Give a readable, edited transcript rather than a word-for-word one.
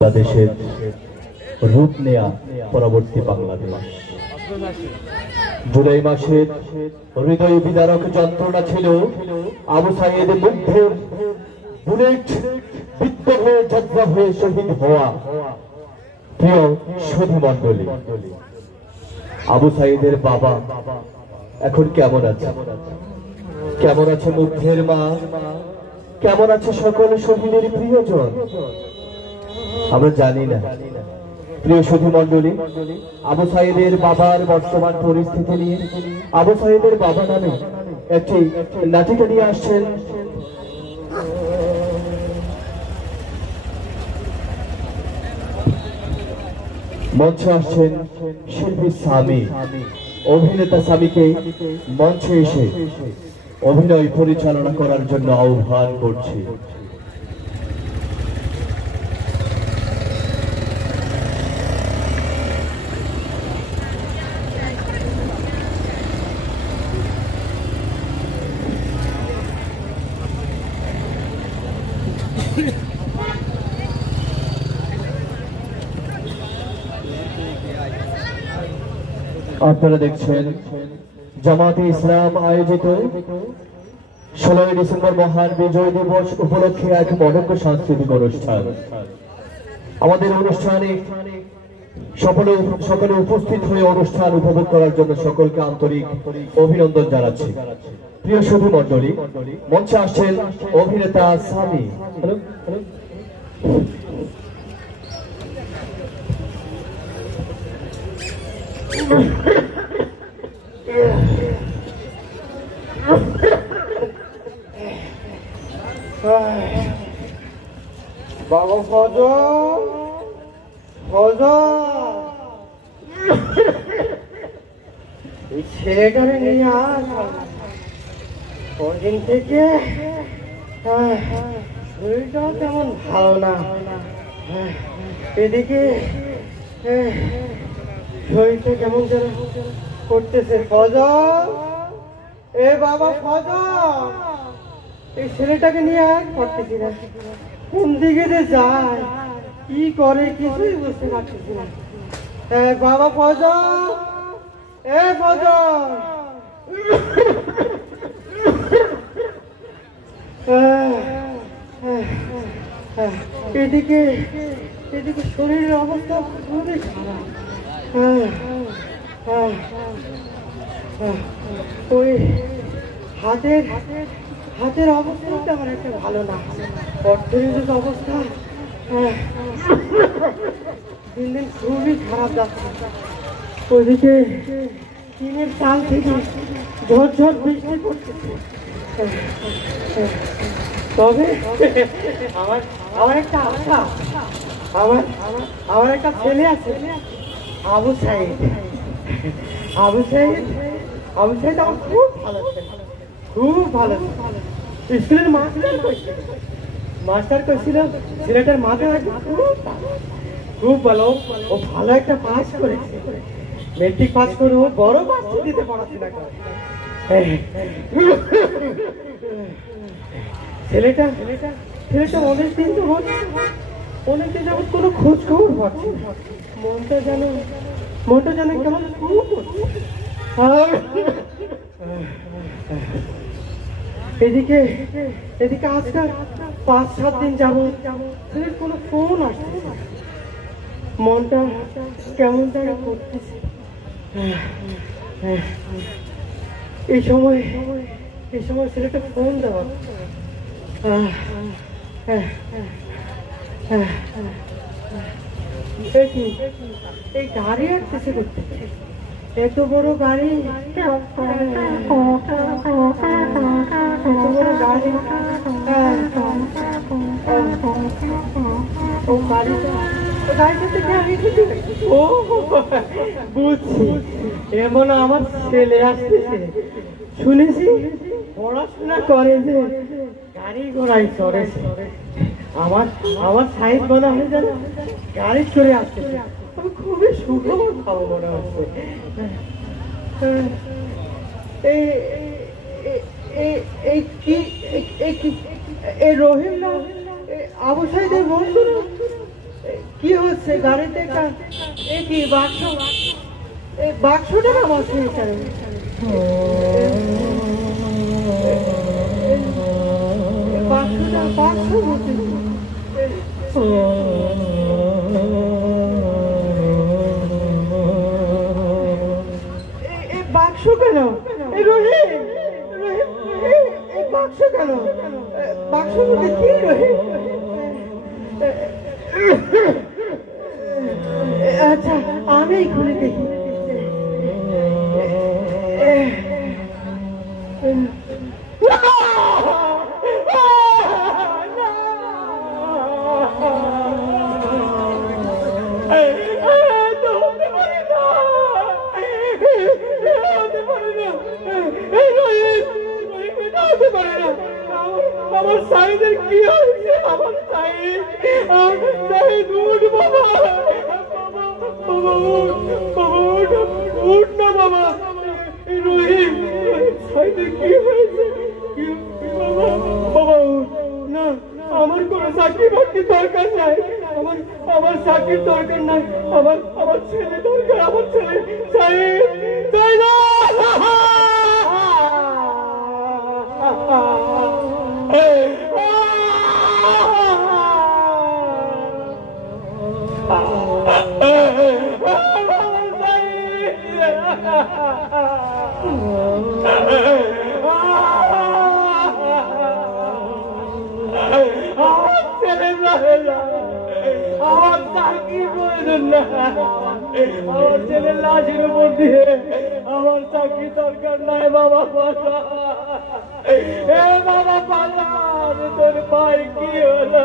বাংলাদেশের রূপ নেয়া পরবর্তী বাংলাদেশ। জুলাই মাসের হৃদয় বিদারক যন্ত্রণা ছিল আবু সাইদ মুগ্ধের বুলেট বিদ্ধ হয়ে জজ্জা হয়ে শহীদ হওয়া। প্রিয় সুধী মণ্ডলী, আবু সাইদের বাবা এখন কেমন আছে? কেমন আছে মুগ্ধের মা? কেমন আছে সকল শহীদের প্রিয়জন? আমরা জানি না। প্রিয় সুধী মণ্ডলী, আবু সাইদের বাবার বর্তমান পরিস্থিতি নিয়ে আবু সাইদের বাবা নামে একটি নাটিকা নিয়ে আসছেন মঞ্চে আসছেন শিল্পী স্বামী। অভিনেতা স্বামীকে মঞ্চে এসে অভিনয় পরিচালনা করার জন্য আহ্বান করছি। আপনারা দেখছেন জামাতে ইসলাম আয়োজিত 16 ডিসেম্বর মহান বিজয় দিবস উপলক্ষে এক মনোজ্ঞ সাংস্কৃতিক অনুষ্ঠান। আমাদের অনুষ্ঠানে সকলে উপস্থিত হয়ে অনুষ্ঠান উপভোগ করার জন্য সকলকে আন্তরিক অভিনন্দন জানাচ্ছি। প্রিয় সুধী মণ্ডলী, মঞ্চে আসছেন অভিনেতা স্বামী। বাবা ফজল, এই ছেলেটারে নিয়ে কদিন থেকে শরীরটাও তেমন ভালো না। এদিকে শরীরটা কেমন যেন করতেছে। ফজল, এ বাবা ফজল, এই ছেলেটাকে নিয়ে আর করতেছি না। কোন দিকে যে যায়, কি করে কিছুই বুঝতে পারতেছি না। বাবা ফজল, এ ফজল, এদিকে এদিকে শরীরের অবস্থা খুবই খারাপ। ওই হাতের অবস্থাটা আমার একটা ভালো না। অর্থনৈতিক অবস্থা দিন দিন খুবই খারাপ যাচ্ছে। ওইদিকে টিনের চাল থেকে ঝড় বৃষ্টি করতেছে। তবে আমার একটা আশা, আমার একটা ছেলে আছে, আবু সাইদ। আবু সাইদ আমার খুব ভালো ছেলে, খুব ভালো। স্কুলের মাস্টার কইছিল ছেলেটার মাথা খুব ভালো। ও ভালো একটা পাস করেছে, মেট্রিক পাস করে ও বড় ভার্সিটিতে পড়াশোনা করে। ছেলেটা অনেকদিন তো অনেকদিন যাবত কোনো খোঁজ খবর পাচ্ছি। মনটা যেন কেমন খুব। এদিকে আজকাল 5-7 দিন যাবত কোনো ফোন আসছে, মনটা কেমন যেন করতেছে। এই সময় ছেলেটা ফোন দেওয়া। এই গাড়ি আসতেছে করতে, এত বড় গাড়ি, বুঝছি এমন আমার ছেলে আসতেছে। শুনেছি পড়াশোনা করে যে গাড়ি ঘোড়ায় চড়েছে। আমার সাইড মনে হয় যেন গাড়ি চড়ে আসতেছে। খুবই সুখবর পাবো মনে হচ্ছে। এই রহিম না আবু সাইদের বন্ধু হচ্ছে গাড়িতে কি বাক্স, এই বাক্সটা আমার সেখানে বাক্সটা বাক্স হচ্ছে বাক্স কেন? রহিম, রহিম, এই বাক্স কেন? বাক্সের মধ্যে কি রহিম? আচ্ছা আমি খুলে দেখি। আমার সাইদের কি হয়েছে? আমার সাইদ, সাইদ উঠ বাবা, বাবা উঠ, উঠ না বাবা। রহিম, সাইদের কি হয়েছে? বাবা, বাবা উঠ না, আমার কোনো চাকরি বাকরি দরকার নাই, আমার চাকরির দরকার নাই, আমার ছেলে দরকার, আমার ছেলে। সাইদ, সাইদ আমার চাকরি প্রয়োজন না, আমার ছেলের লাশের উপর দিয়ে আমার চাকরি দরকার নাই। বাবা পাশা, এ বাবা পাশা, তোর ভাই কি হলো?